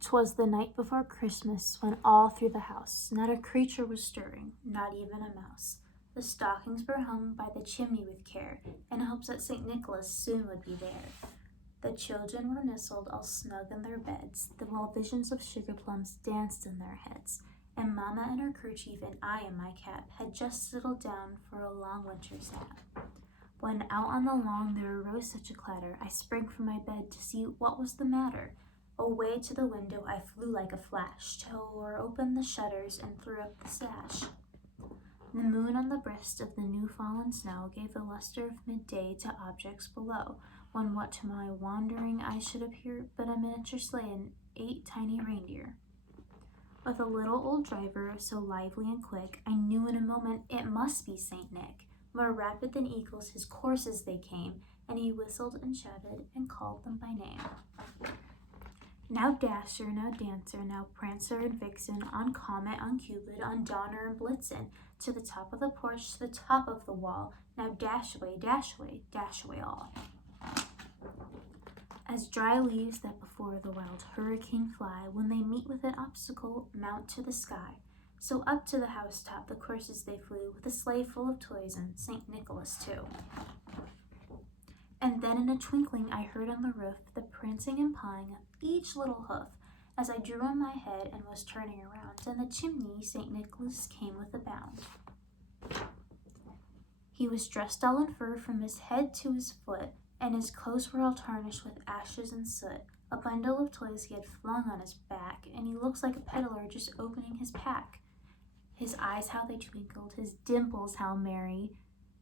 'Twas the night before Christmas, when all through the house not a creature was stirring, not even a mouse. The stockings were hung by the chimney with care, in hopes that St. Nicholas soon would be there. The children were nestled all snug in their beds, while visions of sugar plums danced in their heads, and Mamma in her kerchief and I in my cap had just settled down for a long winter's nap. When out on the lawn there arose such a clatter, I sprang from my bed to see what was the matter. Away to the window I flew like a flash, tore open the shutters and threw up the sash. The moon on the breast of the new-fallen snow gave the luster of midday to objects below, when what to my wandering eyes should appear but a miniature sleigh and 8 tiny reindeer. With a little old driver, so lively and quick, I knew in a moment it must be St. Nick. More rapid than eagles his courses they came, and he whistled and shouted and called them by name. Now Dasher, now Dancer, now Prancer and Vixen, on Comet, on Cupid, on Donner and Blitzen, to the top of the porch, to the top of the wall, now dash away, dash away, dash away all. As dry leaves that before the wild hurricane fly, when they meet with an obstacle, mount to the sky, so up to the housetop the courses they flew, with a sleigh full of toys and St. Nicholas too. And then in a twinkling I heard on the roof the prancing and pawing of each little hoof, as I drew on my head and was turning around, and the chimney St. Nicholas came with a bound. He was dressed all in fur from his head to his foot, and his clothes were all tarnished with ashes and soot. A bundle of toys he had flung on his back, and he looks like a peddler just opening his pack. His eyes how they twinkled, his dimples how merry,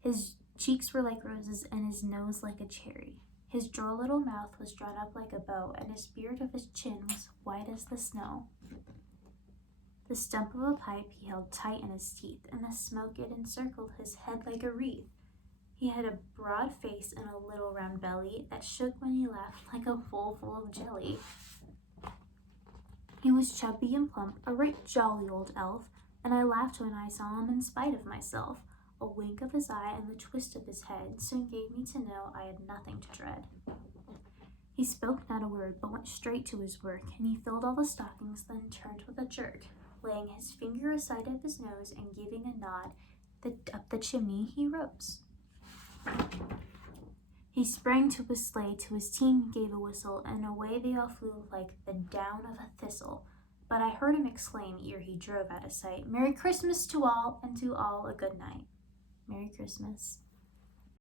his cheeks were like roses, and his nose like a cherry. His droll little mouth was drawn up like a bow, and his beard of his chin was white as the snow. The stump of a pipe he held tight in his teeth, and the smoke it encircled his head like a wreath. He had a broad face and a little round belly that shook when he laughed like a bowl full of jelly. He was chubby and plump, a right jolly old elf, and I laughed when I saw him in spite of myself. A wink of his eye and the twist of his head soon gave me to know I had nothing to dread. He spoke not a word, but went straight to his work, and he filled all the stockings, then turned with a jerk, laying his finger aside of his nose and giving a nod, up the chimney he rose. He sprang to his sleigh, to his team gave a whistle, and away they all flew like the down of a thistle. But I heard him exclaim, ere he drove out of sight, "Merry Christmas to all, and to all a good night." Merry Christmas.